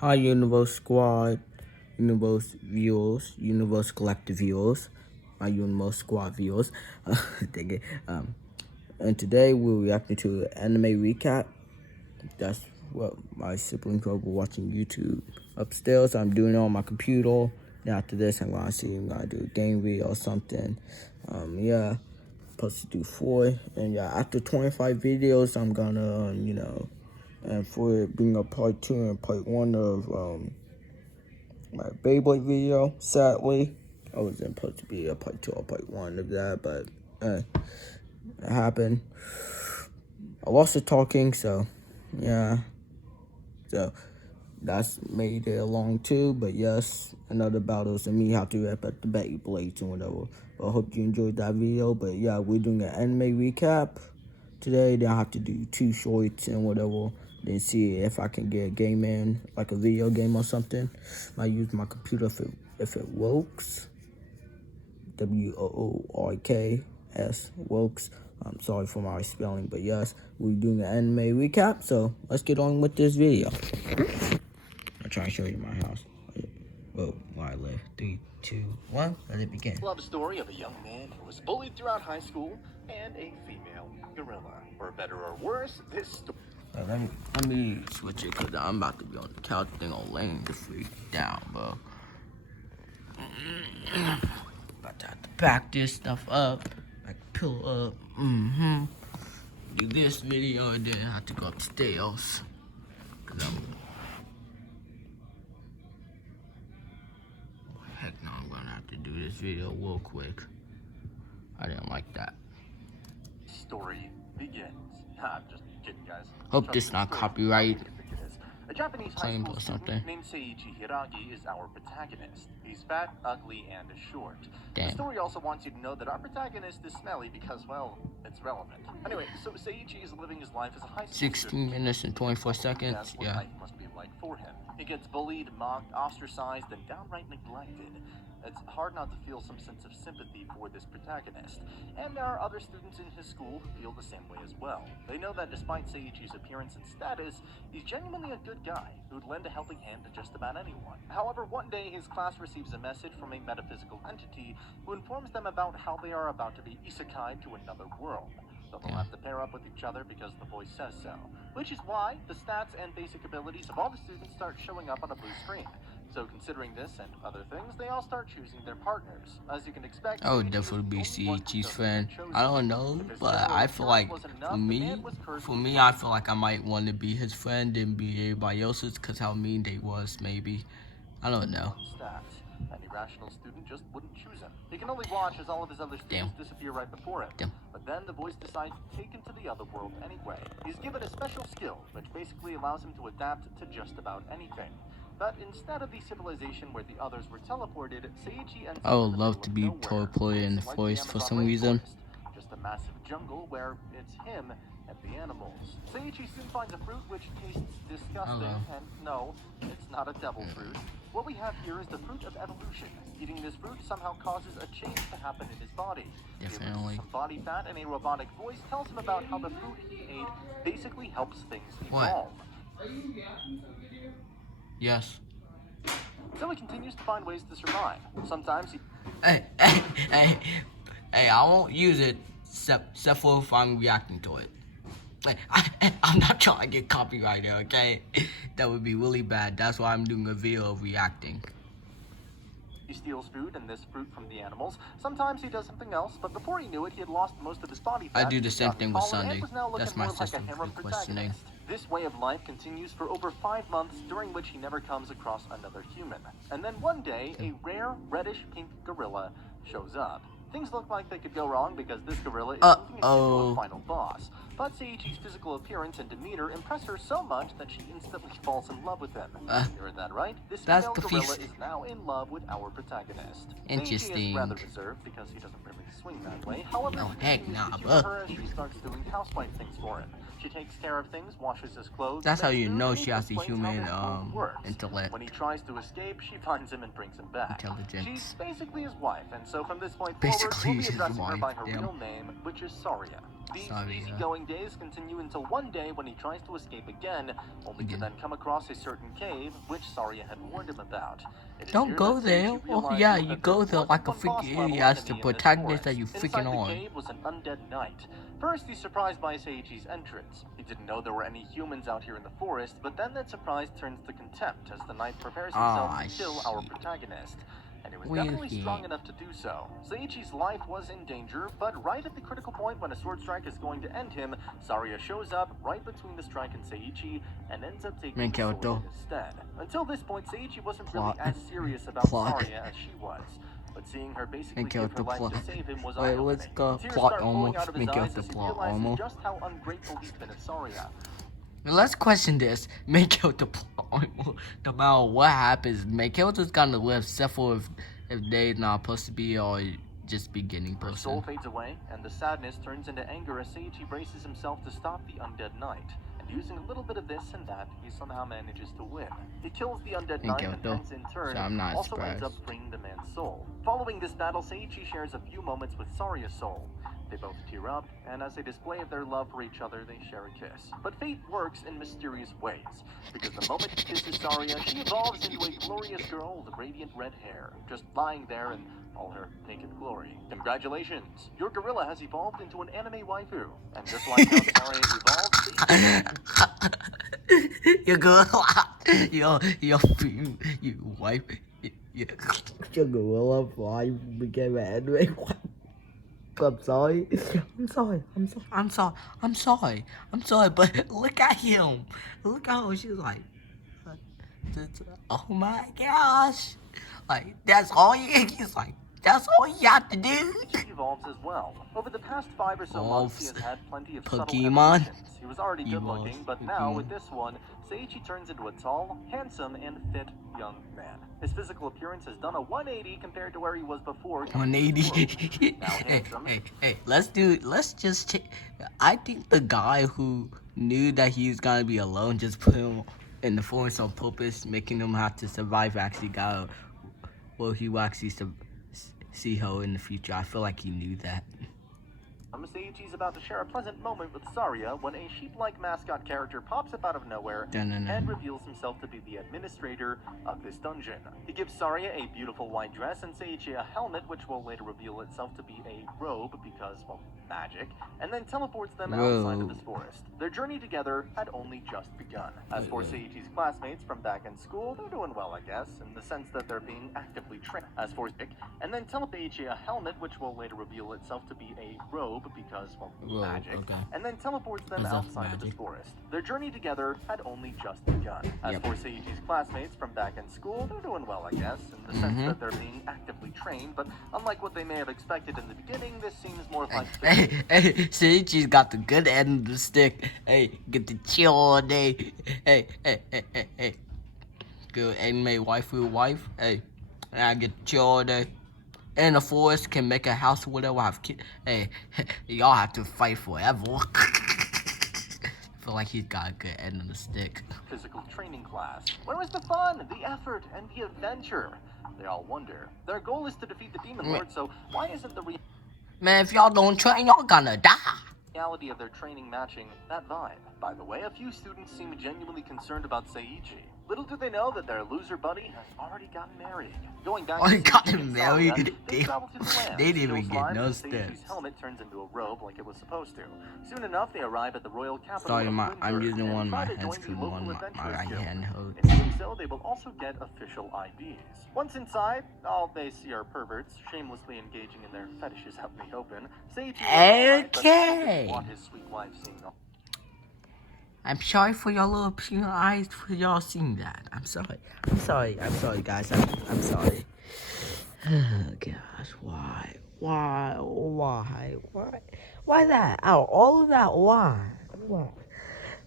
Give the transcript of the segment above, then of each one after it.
Hi, Universe Squad, Universe viewers, Universe Collective viewers, my Universe Squad viewers. Dang it. And today we're reacting to an anime recap. That's what my siblings were watching YouTube upstairs. I'm doing it on my computer. Then after this, I'm gonna do a game video or something. Yeah, supposed to do 4, and yeah, after 25 videos, I'm gonna, and for it being a part 2 and part 1 of my Beyblade video, sadly, I wasn't supposed to be a part 2 or part 1 of that, but it happened. I lost the talking, so yeah, so that's made it along too. But yes, another battles and me how to rep at the Beyblades and whatever. But I hope you enjoyed that video. But yeah, we're doing an anime recap today. Then I have to do 2 shorts and whatever. Then see if I can get a game in, like a video game or something. Might use my computer if it works. WOORKS works. I'm sorry for my spelling, but yes, we're doing an anime recap. So let's get on with this video. I'll try to show you my house. Whoa, where I live. 3, 2, 1. Let it begin. Love story of a young man who was bullied throughout high school and a female gorilla. For better or worse, this story. Let me switch it because I'm about to be on the couch. Thing on laying the freak down, bro. About to have to back this stuff up, like pillow up. Do this video and then have to go upstairs. Heck no, I'm gonna have to do this video real quick. I didn't like that. Story begins. I'm just kidding, guys. Hope this not copyright A Japanese high claim school or something. student named Seiichi Hiragi is our protagonist. He's fat, ugly, and short. Damn. The story also wants you to know that our protagonist is smelly because, well, it's relevant. Anyway, so Seiichi is living his life as a high school 16 student. minutes and 24 seconds. That's what Yeah. life must be like for him. He gets bullied, mocked, ostracized, and downright neglected. It's hard not to feel some sense of sympathy for this protagonist. And there are other students in his school who feel the same way as well. They know that despite Seiichi's appearance and status, he's genuinely a good guy who'd lend a helping hand to just about anyone. However, one day his class receives a message from a metaphysical entity who informs them about how they are about to be isekai to another world. So they'll have to pair up with each other because the voice says so. Which is why the stats and basic abilities of all the students start showing up on a blue screen. So considering this and other things, they all start choosing their partners. As you can expect, I would definitely be Seiichi's friend. I don't know, but I feel like for me, I feel like I might want to be his friend and be everybody else's because how mean they was, maybe. I don't know. Stats. An irrational student just wouldn't choose him. He can only watch as all of his other students disappear right before him. But then the voice decides to take him to the other world anyway. He's given a special skill, which basically allows him to adapt to just about anything. But instead of the civilization where the others were teleported, Seiichi ends up I would love to be teleported in the forest for some reason. Just a massive jungle where it's him and the animals. Seiichi soon finds a fruit which tastes disgusting, and no, it's not a devil fruit. What we have here is the fruit of evolution. Eating this fruit somehow causes a change to happen in his body. Definitely. Some body fat and a robotic voice tells him about how the fruit he ate basically helps things evolve. Yes. So he continues to find ways to survive. Sometimes he... Hey, I won't use it except for if I'm reacting to it. I'm not trying to get copyrighted, okay? That would be really bad. That's why I'm doing a video of reacting. He steals food and this fruit from the animals. Sometimes he does something else, but before he knew it, he had lost most of his body fat. I do the same thing with Sunday. That's my system for questioning. This way of life continues for over 5 months, during which he never comes across another human. And then one day, a rare reddish-pink gorilla shows up. Things look like they could go wrong because this gorilla is moving into a final boss. But Seiichi's physical appearance and demeanor impress her so much that she instantly falls in love with him. You heard that right? This female gorilla is now in love with our protagonist. Interesting. Seiichi is rather reserved because he doesn't really swing that way. However, oh, heck nah, her as she starts doing housewife things for him. She takes care of things, washes his clothes. That's how you know she has the human intellect. When he tries to escape, she finds him and brings him back. Intelligence. She's basically his wife, and so from this point Basically, forward, we'll be she's addressing his her by wife, her real name, which is Saria. These Sorry, easygoing days continue until one day when he tries to escape again, only to then come across a certain cave, which Saria had warned him about. It is Don't here go that there. Seiichi Oh realizes yeah, you that there's go there more like than a one boss freaking level idiot as the enemy in this protagonist that forest. you freaking Inside the on. cave was an undead knight. First, he's surprised by Seiichi's entrance. He didn't know there were any humans out here in the forest, but then that surprise turns to contempt as the knight prepares himself to kill our protagonist. And it was definitely strong enough to do so. Seiichi's life was in danger, but right at the critical point when a sword strike is going to end him, Saria shows up right between the strike and Seiichi and ends up taking the sword instead. Until this point, Seiichi wasn't really as serious about Saria as she was. But seeing her basically give her life to save him was eye-opening. Tears start flowing out of his eyes as he realizes just how ungrateful he's been of Saria. Let's question this. Make out the plot. No matter what happens, make out is gonna live except for if they're not supposed to be or just beginning Her person. soul fades away, and the sadness turns into anger as Seiichi braces himself to stop the undead knight. And using a little bit of this and that, he somehow manages to win. He kills the undead knight and hence in turn also ends up freeing the man's soul. Following this battle, Seiichi shares a few moments with Saria's soul. They both tear up, and as a display of their love for each other, they share a kiss. But fate works in mysterious ways, because the moment he kisses Saria, she evolves into a glorious girl with radiant red hair, just lying there in all her naked glory. Congratulations! Your gorilla has evolved into an anime waifu, and just like how Saria evolved, Your gorilla, your wife, your gorilla wife became an anime wife. I'm sorry. I'm sorry, but look at him. Look how she's like, oh my gosh. Like, that's all he's like, that's all you have to do. He evolves as well. Over the past 5 or so months, he has had plenty of subtle Pokemon. evolutions. He was already good looking, but now with this one, Seiichi turns into a tall, handsome, and fit young man. His physical appearance has done a 180 compared to where he was before. 180. Now handsome. Hey, I think the guy who knew that he was gonna be alone just put him in the forest on purpose, making him have to survive, actually got, well, he will actually see her in the future. I feel like he knew that. Seiichi's about to share a pleasant moment with Saria when a sheep-like mascot character pops up out of nowhere and reveals himself to be the administrator of this dungeon. He gives Saria a beautiful white dress and Seiichi a helmet, which will later reveal itself to be a robe because, well, magic, and then teleports them outside of this forest. Their journey together had only just begun. As for Seiichi's classmates from back in school, they're doing well, I guess, in the sense that they're being actively trained. As for Seiichi, and then Seiichi a helmet, which will later reveal itself to be a robe because, well, magic, and then teleports them outside of this forest. Their journey together had only just begun. As for Seiichi's classmates from back in school, they're doing well, I guess, in the sense that they're being actively trained, but unlike what they may have expected in the beginning, this seems more like... Hey, Seiichi's got the good end of the stick. Hey, get to chill all day. Hey. Good anime waifu wife. Hey, I get to chill all day. In the forest, can make a house or whatever, have kids. Hey, y'all have to fight forever. I feel like he's got a good end of the stick. Physical training class. Where was the fun, the effort, and the adventure? They all wonder. Their goal is to defeat the Demon Lord, so why isn't the man, if y'all don't train, y'all gonna die. reality of their training matching that vibe? By the way, a few students seem genuinely concerned about Seiichi. Little do they know that their loser buddy has already gotten married. Going back to gotten married. they travel to the land. They didn't even get no steps. Seiichi's helmet turns into a robe like it was supposed to. Soon enough, they arrive at the royal capital. Sorry, I'm using one of my hands because one my right hand holds. In doing so, they will also get official IDs. Once inside, all they see are perverts shamelessly engaging in their fetishes out in the open. Seiichi want his sweet wife seeing all. I'm sorry for your little pure eyes for y'all seeing that. I'm sorry, guys. I'm sorry. Oh gosh, why that? Out of all of that, why?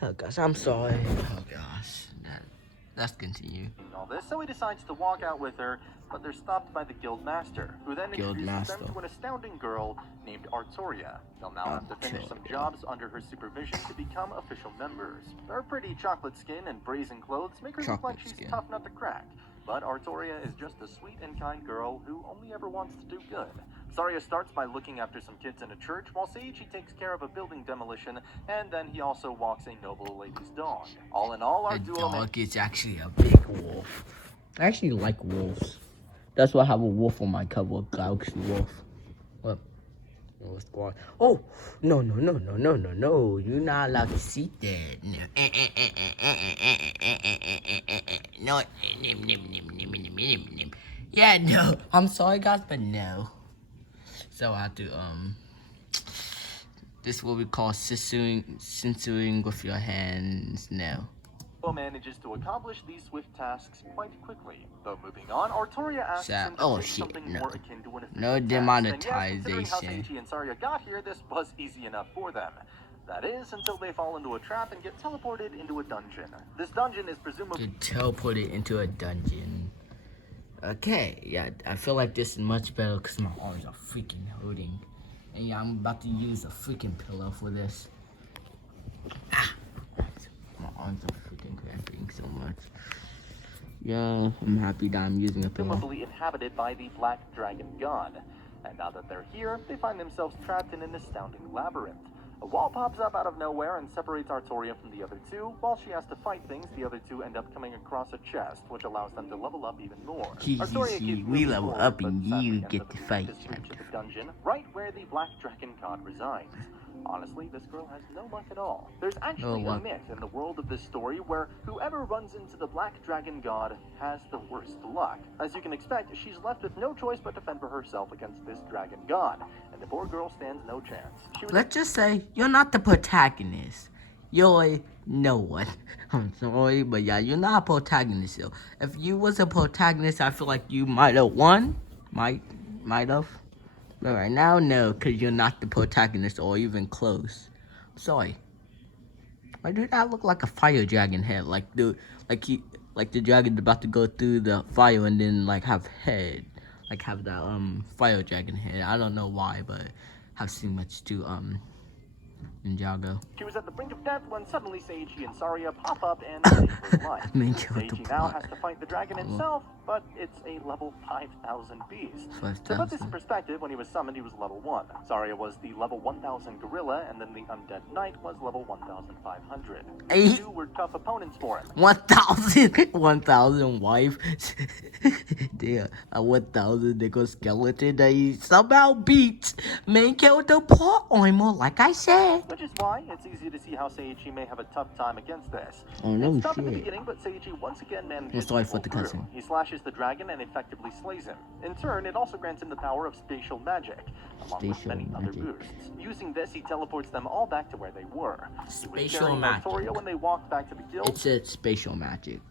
Oh gosh, I'm sorry. Oh gosh, let's continue. All this, so he decides to walk out with her, but they're stopped by the guild master, who then introduces them to an astounding girl named Artoria. They'll now have to finish some jobs under her supervision to become official members. Her pretty chocolate skin and brazen clothes make her look like she's tough nut to crack. But Artoria is just a sweet and kind girl who only ever wants to do good. Saria starts by looking after some kids in a church, while Seiichi takes care of a building demolition, and then he also walks a noble lady's dog. All in all, our The duo dog is actually a big wolf. I actually like wolves. That's why I have a wolf on my cover, Galaxy Wolf. What? Squad. Oh, no. You're not allowed to see that. No. No. Yeah, no. I'm sorry, guys, but no. So I have to, this is what we call censoring with your hands. No. Manages to accomplish these swift tasks quite quickly. Though moving on, Artoria asks him to take something more akin to an official No task. demonetization. And yes, considering how Seiichi and Saria got here, this was easy enough for them. That is, until they fall into a trap and get teleported into a dungeon. This dungeon is presumably... Get teleported into a dungeon. Okay, yeah, I feel like this is much better because my arms are freaking hurting. And yeah, I'm about to use a freaking pillow for this. My arms are freaking cramping so much. Yeah, I'm happy that I'm using a pillow. Presumably inhabited by the Black Dragon God. And now that they're here, they find themselves trapped in an astounding labyrinth. A wall pops up out of nowhere and separates Artoria from the other two. While she has to fight things, the other two end up coming across a chest, which allows them to level up even more. Artoria keeps we moving level forward, up but and sadly you ends get up to in fight. this reach of the dungeon, right where the Black Dragon God resides. Honestly, this girl has no luck at all. There's actually a myth in the world of this story where whoever runs into the Black Dragon God has the worst luck. As you can expect, she's left with no choice but to fend for herself against this dragon god, and the poor girl stands no chance. Let's just say you're not the protagonist. You're no one. I'm sorry, but yeah, you're not a protagonist. So if you was a protagonist, I feel like you might have won. Might have. But right now, no, because you're not the protagonist or even close. I'm sorry. Why did that look like a fire dragon head? Like the dragon's about to go through the fire and then like have head. Like have that fire dragon head. I don't know why, but I've seen much too Ninjago. She was at the brink of death when suddenly Seiichi and Saria pop up and save her life. Seiichi now has to fight the dragon itself, but it's a level 5,000 beast. To put this in perspective, when he was summoned, he was level 1. Saria was the level 1,000 gorilla, and then the undead knight was level 1,500. These two were tough opponents for him. 1,000 wife. Damn, a 1,000 nigga skeleton that he somehow beat main character plot armor, like I said. Which is why it's easy to see how Seiichi may have a tough time against this. Oh no, it's tough at the beginning, but Seiichi once again manages to pull through. He slashes the dragon and effectively slays him. In turn, it also grants him the power of spatial magic, along with many other boosts. Using this, he teleports them all back to where they were. Spatial magic. When they walked back to the guild. It's a spatial magic.